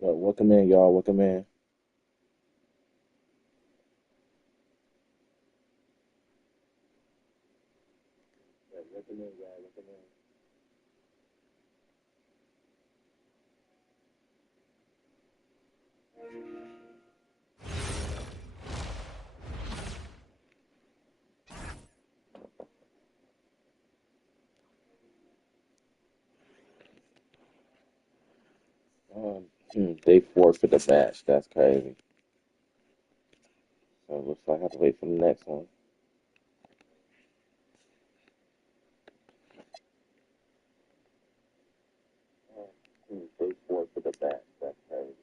Welcome in, y'all. Welcome in. Welcome in, y'all. Welcome in. They forfeit the match. That's crazy. So it looks like I have to wait for the next one. They forfeit the match. That's crazy.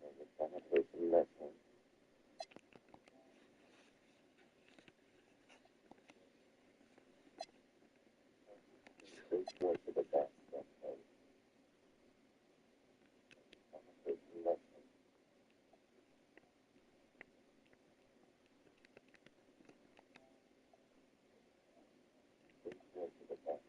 So it looks like I have to wait for the next one. They forfeit the match. That's crazy. I have to wait for the next one. They forfeit the match.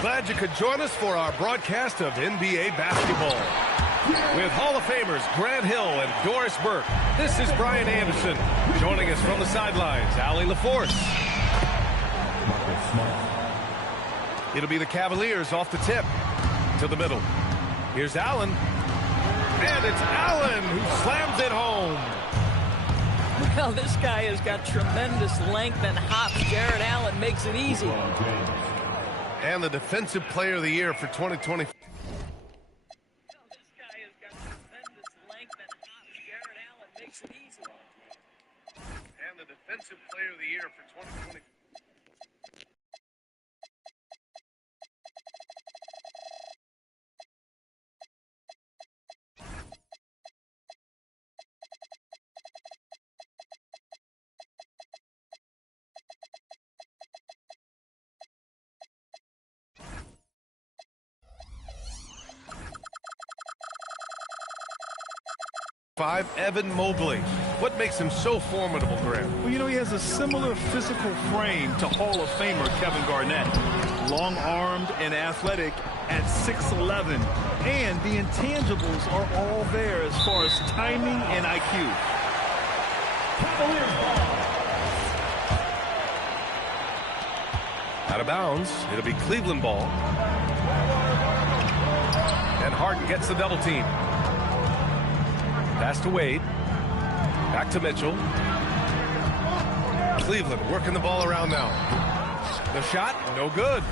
Glad you could join us for our broadcast of NBA basketball. With Hall of Famers Grant Hill and Doris Burke, this is Brian Anderson. Joining us from the sidelines, Allie LaForce. It'll be the Cavaliers off the tip to the middle. Here's Allen. And it's Allen who slams it home. Well, this guy has got tremendous length and hops. Jared Allen makes it easy. And the Defensive Player of the Year for 2020. And the Defensive Player of the Year for 2020. Evan Mobley. What makes him so formidable, Graham? Well, you know, he has a similar physical frame to Hall of Famer Kevin Garnett. Long-armed and athletic at 6'11". And the intangibles are all there as far as timing and IQ. Out of bounds. It'll be Cleveland ball. And Harden gets the double team. Pass to Wade. Back to Mitchell. Cleveland working the ball around now. The shot, no good.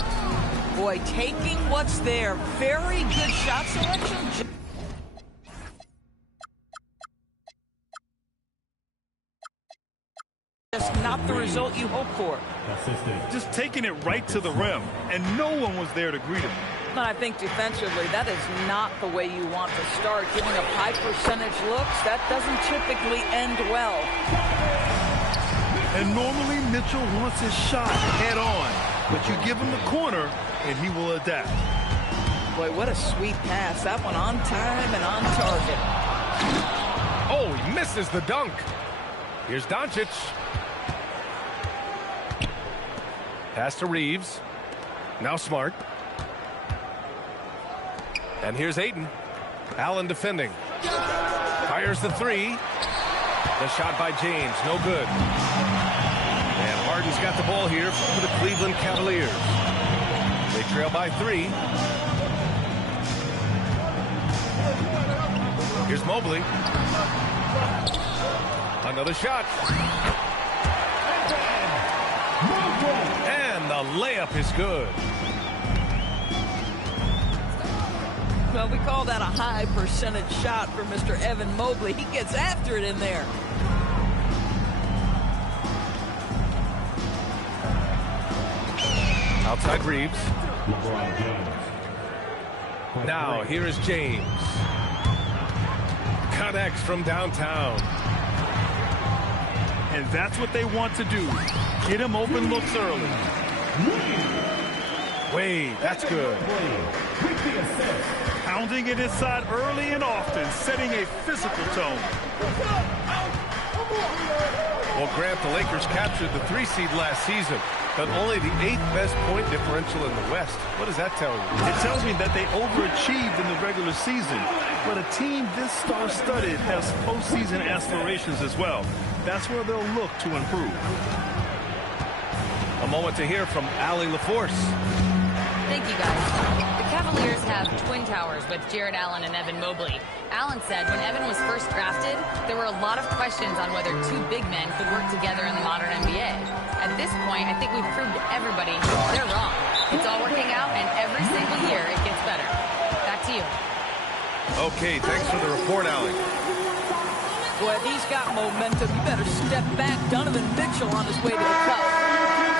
Boy, taking what's there. Very good shot selection. Just not the result you hope for. Just taking it right to the rim, and no one was there to greet him. And I think defensively, that is not the way you want to start. Giving up high percentage looks, that doesn't typically end well. And normally Mitchell wants his shot head on, but you give him the corner, and he will adapt. Boy, what a sweet pass. That one on time and on target. Oh, he misses the dunk. Here's Doncic. Pass to Reeves. Now Smart. And here's Ayton. Allen defending. Fires the three. The shot by James. No good. And Harden's got the ball here for the Cleveland Cavaliers. They trail by 3. Here's Mobley. Another shot. And the layup is good. Well, we call that a high percentage shot for Mr. Evan Mobley. He gets after it in there. Outside Reeves. Now here is James. Connects from downtown. And that's what they want to do. Get him open looks early. Wade, that's good. Pounding it inside early and often, setting a physical tone. Well, Grant, the Lakers captured the 3 seed last season, but only the 8th best point differential in the West. What does that tell you? It tells me that they overachieved in the regular season, but a team this star-studded has postseason aspirations as well. That's where they'll look to improve. A moment to hear from Allie LaForce. Thank you, guys. The Cavaliers have twin towers with Jared Allen and Evan Mobley. Allen said when Evan was first drafted, there were a lot of questions on whether 2 big men could work together in the modern NBA. At this point, I think we've proved to everybody they're wrong. It's all working out, and every single year it gets better. Back to you. Okay, thanks for the report, Allie. Boy, if he's got momentum, you better step back. Donovan Mitchell on his way to the cup.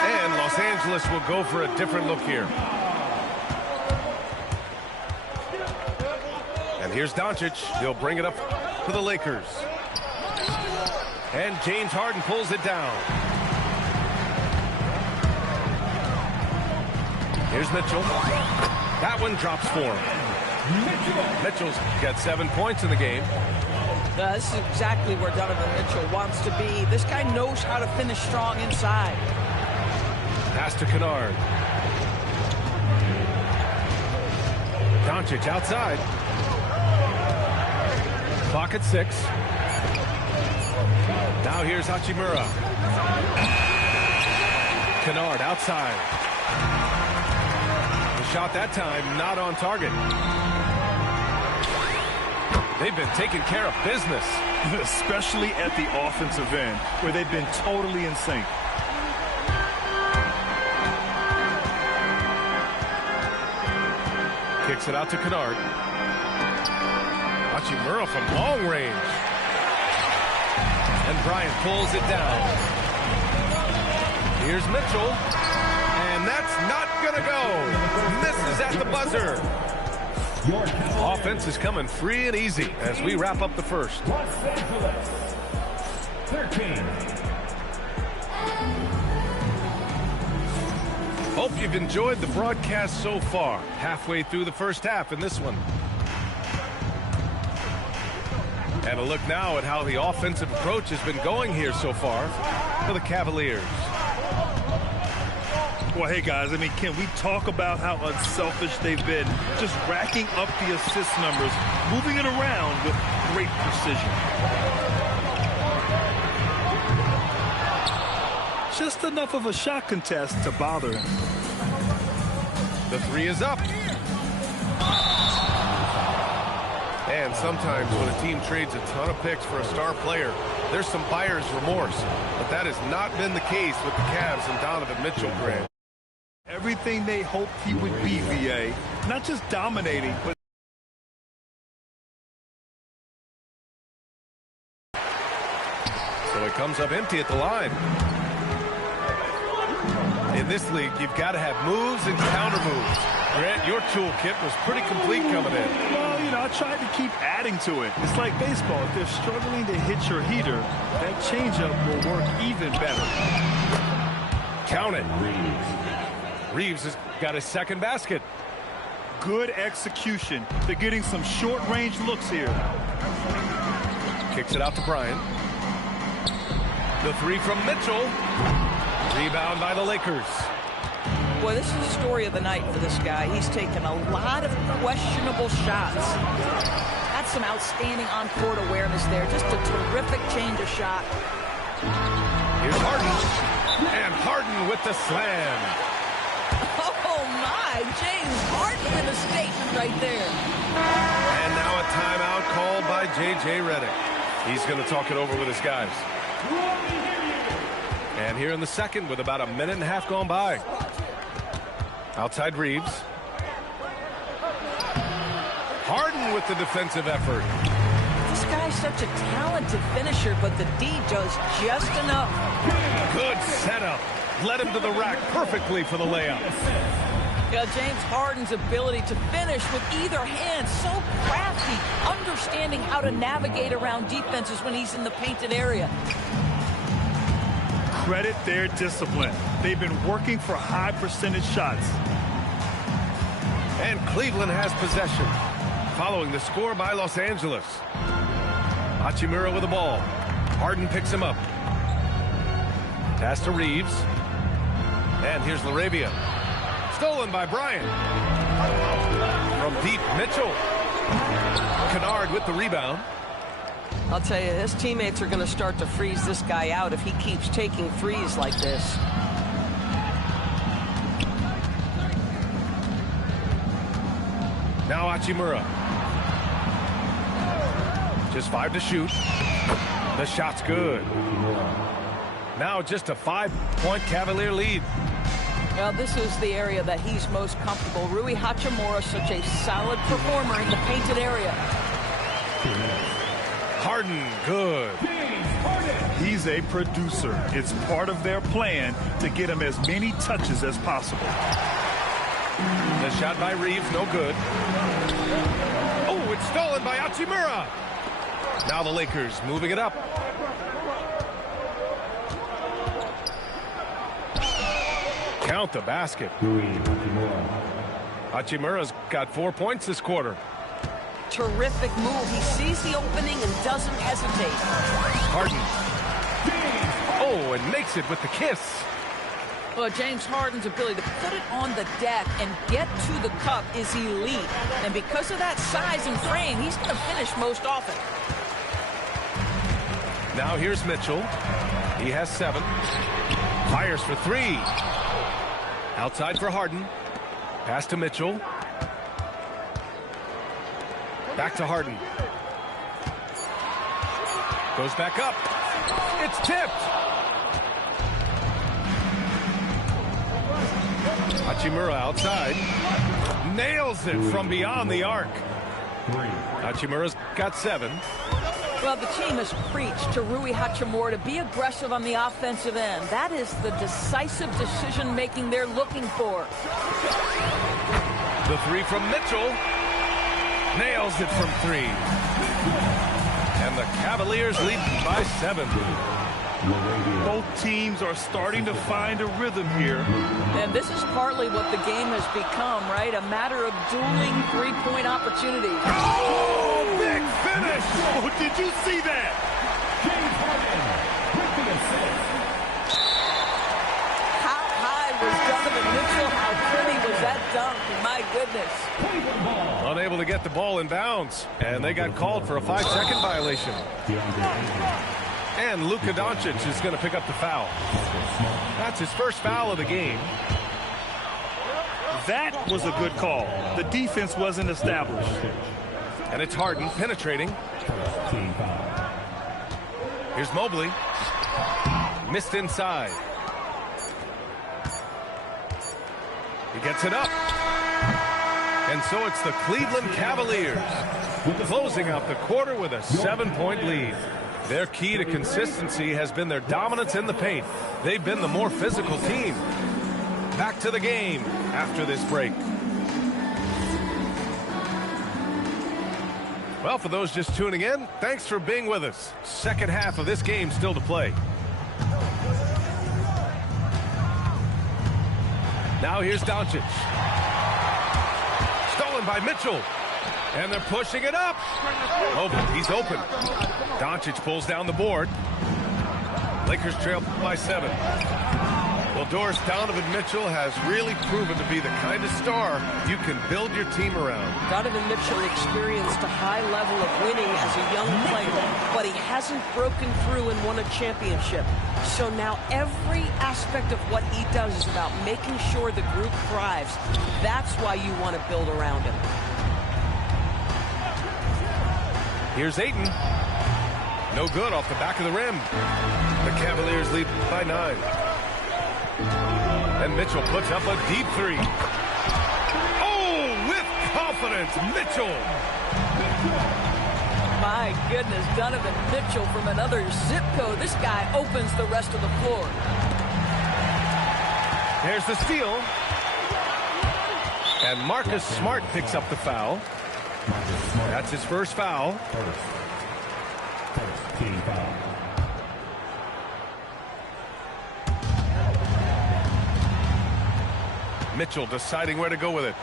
And Los Angeles will go for a different look here. And here's Doncic. He'll bring it up for the Lakers. And James Harden pulls it down. Here's Mitchell. That one drops for him. Mitchell's got 7 points in the game. This is exactly where Donovan Mitchell wants to be. This guy knows how to finish strong inside. Pass to Kennard. Doncic outside. Clock at 6. Now here's Hachimura. Kennard outside. The shot that time not on target. They've been taking care of business. Especially at the offensive end, where they've been totally in sync. Kicks it out to Kennard. Hachimura from long range. And Bryant pulls it down. Here's Mitchell. And that's not going to go. Misses at the buzzer. Offense is coming free and easy as we wrap up the first. Los Angeles, 13. Hope you've enjoyed the broadcast so far. Halfway through the first half in this one. And a look now at how the offensive approach has been going here so far for the Cavaliers. Well, hey, guys, I mean, can we talk about how unselfish they've been? Just racking up the assist numbers, moving it around with great precision. Just enough of a shot contest to bother him. The 3 is up. And sometimes when a team trades a ton of picks for a star player, there's some buyer's remorse. But that has not been the case with the Cavs and Donovan Mitchell, Grant. Everything they hoped he would be, VA. Not just dominating, but... So it comes up empty at the line. In this league, you've got to have moves and counter moves. Grant, your toolkit was pretty complete coming in. Well, you know, I tried to keep adding to it. It's like baseball. If they're struggling to hit your heater, that changeup will work even better. Count it. Reeves has got his second basket. Good execution. They're getting some short-range looks here. Kicks it out to Bryant. The three from Mitchell. Rebound by the Lakers. Boy, this is the story of the night for this guy. He's taken a lot of questionable shots. That's some outstanding on-court awareness there. Just a terrific change of shot. Here's Harden. And Harden with the slam. Oh, my. James Harden in a statement right there. And now a timeout called by J.J. Redick. He's going to talk it over with his guys. And here in the second with about a minute and a half gone by. Outside Reeves. Harden with the defensive effort. This guy's such a talented finisher, but the D does just enough. Good setup. Led him to the rack perfectly for the layup. Yeah, James Harden's ability to finish with either hand, so crafty, understanding how to navigate around defenses when he's in the painted area. Credit their discipline. They've been working for high percentage shots. And Cleveland has possession. Following the score by Los Angeles. Hachimura with the ball. Harden picks him up. Pass to Reeves. And here's LaRavia. Stolen by Bryant. From deep, Mitchell. Kennard with the rebound. I'll tell you, his teammates are going to start to freeze this guy out if he keeps taking threes like this. Now Hachimura. Just 5 to shoot. The shot's good. Now just a 5-point Cavalier lead. Well, this is the area that he's most comfortable. Rui Hachimura, such a solid performer in the painted area. Harden, good. He's a producer. It's part of their plan to get him as many touches as possible. The shot by Reeves, no good. Oh, it's stolen by Hachimura. Now the Lakers moving it up. Count the basket. Hachimura's got 4 points this quarter. Terrific move. He sees the opening and doesn't hesitate. Harden. Oh, and makes it with the kiss. Well, James Harden's ability to put it on the deck and get to the cup is elite. And because of that size and frame, he's going to finish most often. Now here's Mitchell. He has 7. Fires for 3. Outside for Harden. Pass to Mitchell. Back to Harden. Goes back up. It's tipped. Hachimura outside. Nails it from beyond the arc. Hachimura's got 7. Well, the team has preached to Rui Hachimura to be aggressive on the offensive end. That is the decisive decision-making they're looking for. The 3 from Mitchell. Nails it from 3. And the Cavaliers lead by 7. Both teams are starting to find a rhythm here. And this is partly what the game has become, right? A matter of dueling three-point opportunities. Oh, big finish! Oh, did you see that? How high was Donovan Mitchell? How pretty was that dunk? My goodness. Unable to get the ball in bounds. And they got called for a 5-second violation. And Luka Doncic is going to pick up the foul. That's his first foul of the game. That was a good call. The defense wasn't established. And it's Harden penetrating. Here's Mobley. Missed inside. He gets it up. And so it's the Cleveland Cavaliers closing out the quarter with a 7-point lead. Their key to consistency has been their dominance in the paint. They've been the more physical team. Back to the game after this break. Well, for those just tuning in, thanks for being with us. Second half of this game still to play. Now here's Doncic. Stolen by Mitchell. And they're pushing it up. Open. He's open. Doncic pulls down the board. Lakers trail by 7. Well, Doris, Donovan Mitchell has really proven to be the kind of star you can build your team around. Donovan Mitchell experienced a high level of winning as a young player, but he hasn't broken through and won a championship. So now every aspect of what he does is about making sure the group thrives. That's why you want to build around him. Here's Ayton. No good off the back of the rim. The Cavaliers lead by 9. And Mitchell puts up a deep 3. Oh, with confidence, Mitchell. My goodness, Donovan Mitchell from another zip code. This guy opens the rest of the floor. There's the steal. And Marcus Smart picks up the foul. That's his first foul. Team foul. Mitchell deciding where to go with it.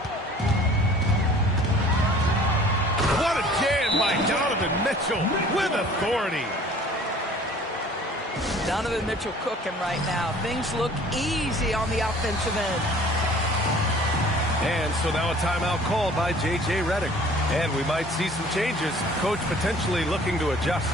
What a jam by Donovan Mitchell with authority. Donovan Mitchell cooking right now. Things look easy on the offensive end. And so now a timeout called by J.J. Redick. And we might see some changes. Coach potentially looking to adjust.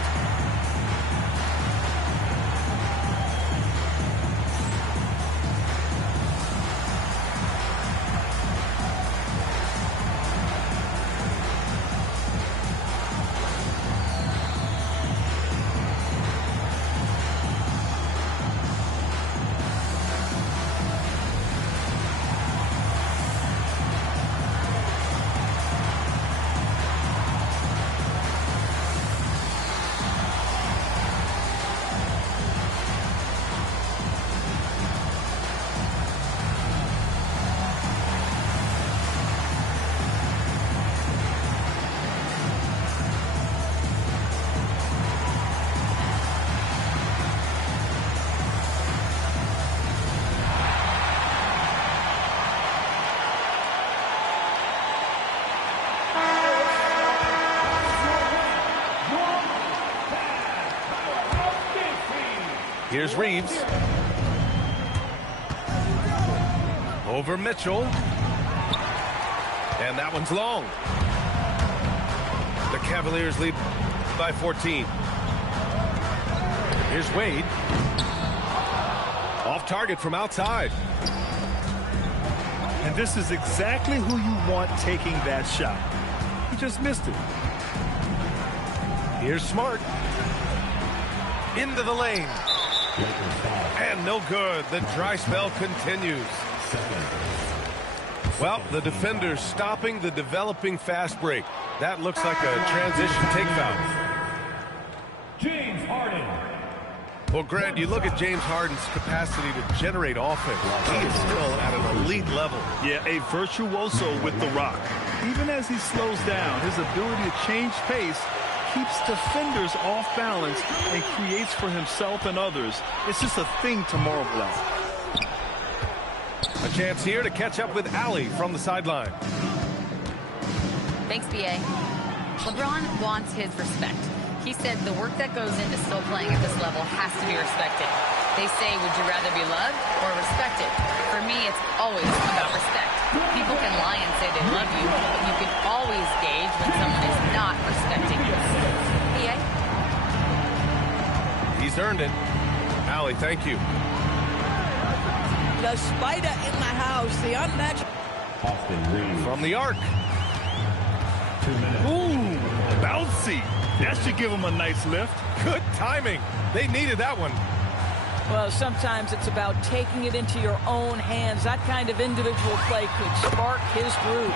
Here's Reeves. Over Mitchell. And that one's long. The Cavaliers lead by 14. Here's Wade. Off target from outside. And this is exactly who you want taking that shot. He just missed it. Here's Smart. Into the lane. And no good. The dry spell continues. Well, the defender's stopping the developing fast break. That looks like a transition take foul. James Harden. Well, Grant, you look at James Harden's capacity to generate offense. He is still at an elite level. Yeah, a virtuoso with the rock. Even as he slows down, his ability to change pace keeps defenders off balance and creates for himself and others. It's just a thing to marvel at. A chance here to catch up with Allie from the sideline. Thanks, B.A. LeBron wants his respect. He said the work that goes into still playing at this level has to be respected. They say, would you rather be loved or respected? For me, it's always about respect. People can lie and say they love you, but you can always gauge when someone is not respecting you. B.A.? He's earned it. Allie, thank you. The spider in the house, the unmatched. From the arc. 2 minutes. Ooh, bouncy. That should give him a nice lift. Good timing. They needed that one. Well, sometimes it's about taking it into your own hands. That kind of individual play could spark his group.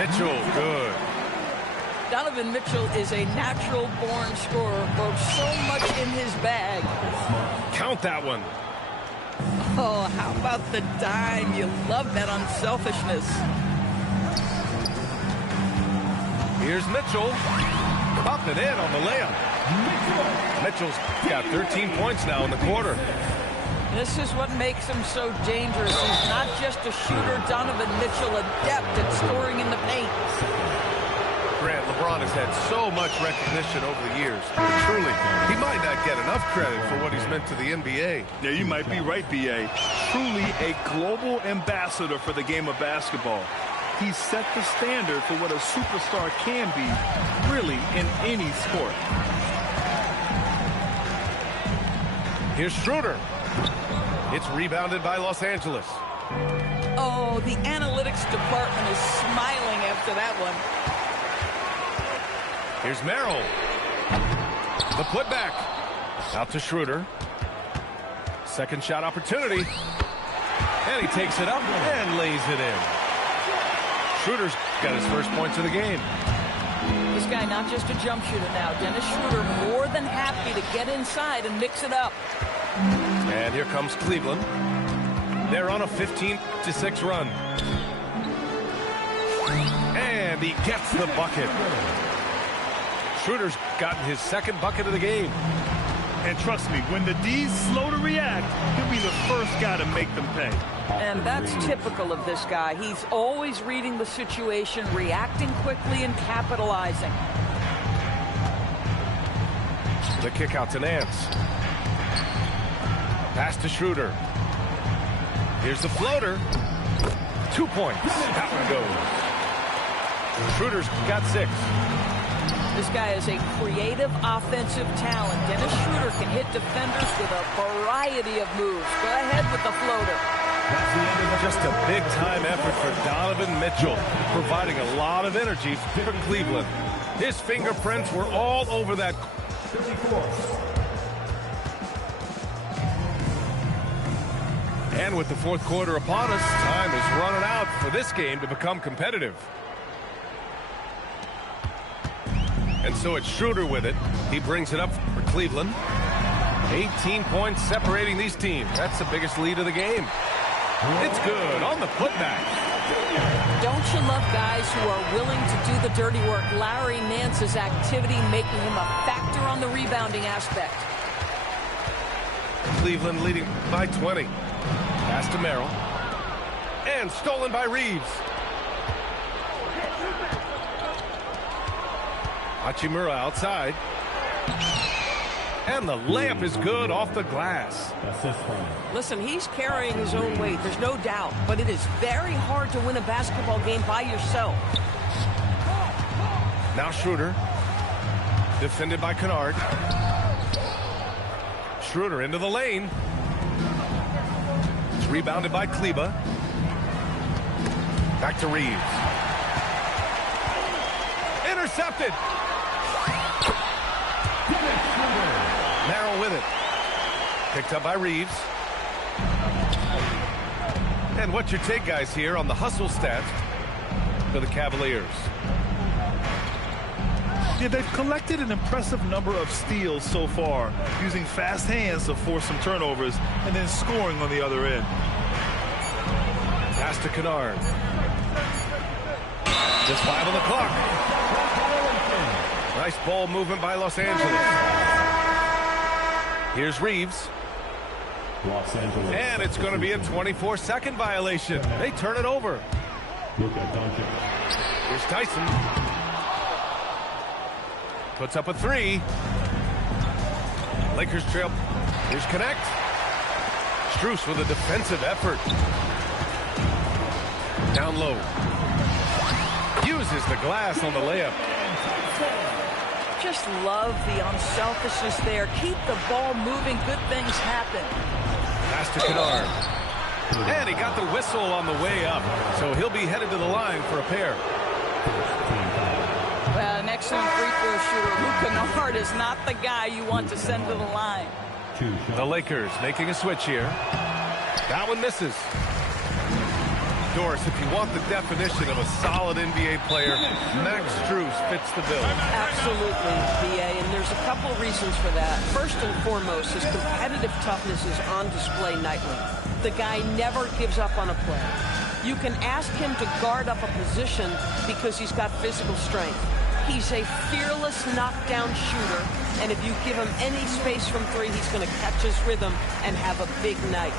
Mitchell, good. Donovan Mitchell is a natural-born scorer, folks. So much in his bag. Count that one. Oh, how about the dime? You love that unselfishness. Here's Mitchell. Popped it in on the layup. Mitchell's got 13 points now in the quarter. This is what makes him so dangerous. He's not just a shooter. Donovan Mitchell, adept at scoring in the paint. Grant, LeBron has had so much recognition over the years. Truly, he might not get enough credit for what he's meant to the NBA. Yeah, you might be right, B.A. Truly a global ambassador for the game of basketball. He set the standard for what a superstar can be, really, in any sport. Here's Schroeder. It's rebounded by Los Angeles. Oh, the analytics department is smiling after that one. Here's Merrill. The putback. Out to Schroeder. Second shot opportunity. And he takes it up and lays it in. Schroeder's got his first points of the game. This guy not just a jump shooter now. Dennis Schroeder more than happy to get inside and mix it up. And here comes Cleveland. They're on a 15-6 run. And he gets the bucket. Schroeder's gotten his second bucket of the game. And trust me, when the D's slow to react, he'll be the first guy to make them pay. And that's typical of this guy. He's always reading the situation, reacting quickly, and capitalizing. The kick out to Nance. Pass to Schroeder. Here's the floater. 2 points. That one goes. Schroeder's got 6. This guy is a creative offensive talent. Dennis Schroeder can hit defenders with a variety of moves. Go ahead with the floater. Just a big-time effort for Donovan Mitchell, providing a lot of energy for Cleveland. His fingerprints were all over that. And with the fourth quarter upon us, time is running out for this game to become competitive. And so it's Schroeder with it. He brings it up for Cleveland. 18 points separating these teams. That's the biggest lead of the game. It's good on the putback. Don't you love guys who are willing to do the dirty work? Larry Nance's activity making him a factor on the rebounding aspect. Cleveland leading by 20. Pass to Merrill. And stolen by Reeves. Hachimura outside. And the layup is good off the glass. Listen, he's carrying his own weight, there's no doubt. But it is very hard to win a basketball game by yourself. Now Schroeder. Defended by Kennard. Schroeder into the lane. It's rebounded by Kleba. Back to Reeves. Intercepted. Merrill with it. Picked up by Reeves. And what's your take, guys, here on the hustle stats for the Cavaliers? Yeah, they've collected an impressive number of steals so far, using fast hands to force some turnovers and then scoring on the other end. Pass to Kennard. Just 5 on the clock. Nice ball movement by Los Angeles. Here's Reeves. Los Angeles. And it's going to be a 24-second violation. They turn it over. Here's Tyson. Puts up a 3. Lakers trail. Here's Connect. Strus with a defensive effort. Down low. Uses the glass on the layup. Just love the unselfishness there. Keep the ball moving. Good things happen. Pass to Kennard. And he got the whistle on the way up. So he'll be headed to the line for a pair. Well, an excellent free throw shooter. Luke Kennard is not the guy you want to send to the line. The Lakers making a switch here. That one misses. Doris, if you want the definition of a solid NBA player, Max Strus fits the bill. Absolutely, BA, and there's a couple reasons for that. First and foremost, his competitive toughness is on display nightly. The guy never gives up on a play. You can ask him to guard up a position because he's got physical strength. He's a fearless knockdown shooter, and if you give him any space from 3, he's going to catch his rhythm and have a big night.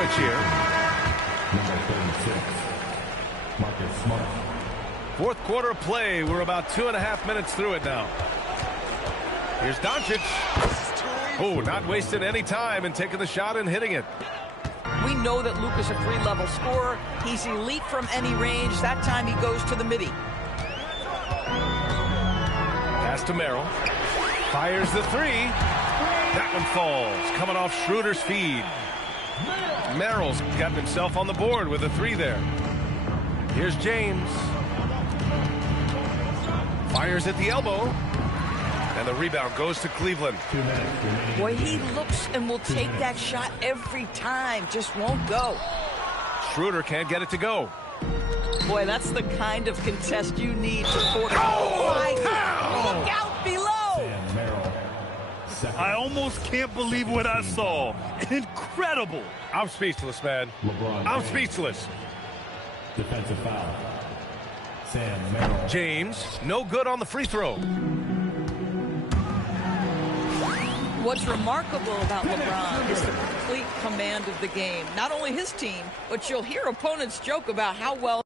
switch here. Number 36, Marcus Smart. Fourth quarter of play. We're about 2.5 minutes through it now. Here's Doncic. Oh, not wasting any time and taking the shot and hitting it. We know that Luka's a three-level scorer. He's elite from any range. That time he goes to the midi. Pass to Merrill. Fires the three. That one falls. Coming off Schroeder's feed. Merrill's gotten himself on the board with a three there. Here's James. Fires at the elbow. And the rebound goes to Cleveland. Boy, he looks and will take that shot every time. Just won't go. Schroeder can't get it to go. Boy, that's the kind of contest you need to force. Oh, my God. Look out below. I almost can't believe what I saw. Incredible. I'm speechless, man. I'm speechless. Defensive foul. Sam Merrill. James, no good on the free throw. What's remarkable about LeBron is the complete command of the game. Not only his team, but you'll hear opponents joke about how well